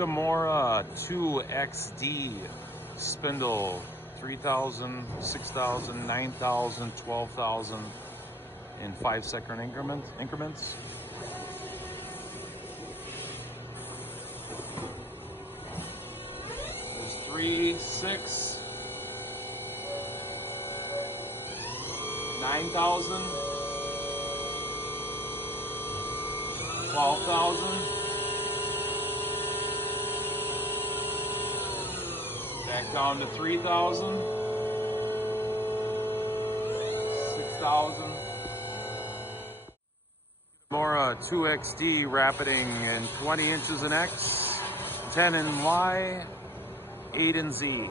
Kitamura 2XD spindle, 3,000, 6,000, 9,000, 12,000 in 5-second increments. There's 3, 6, 9,000, 12,000. Back down to 3,000, 6,000. Kitamura 2XD rapiding in 20 inches in X, 10 in Y, 8 in Z.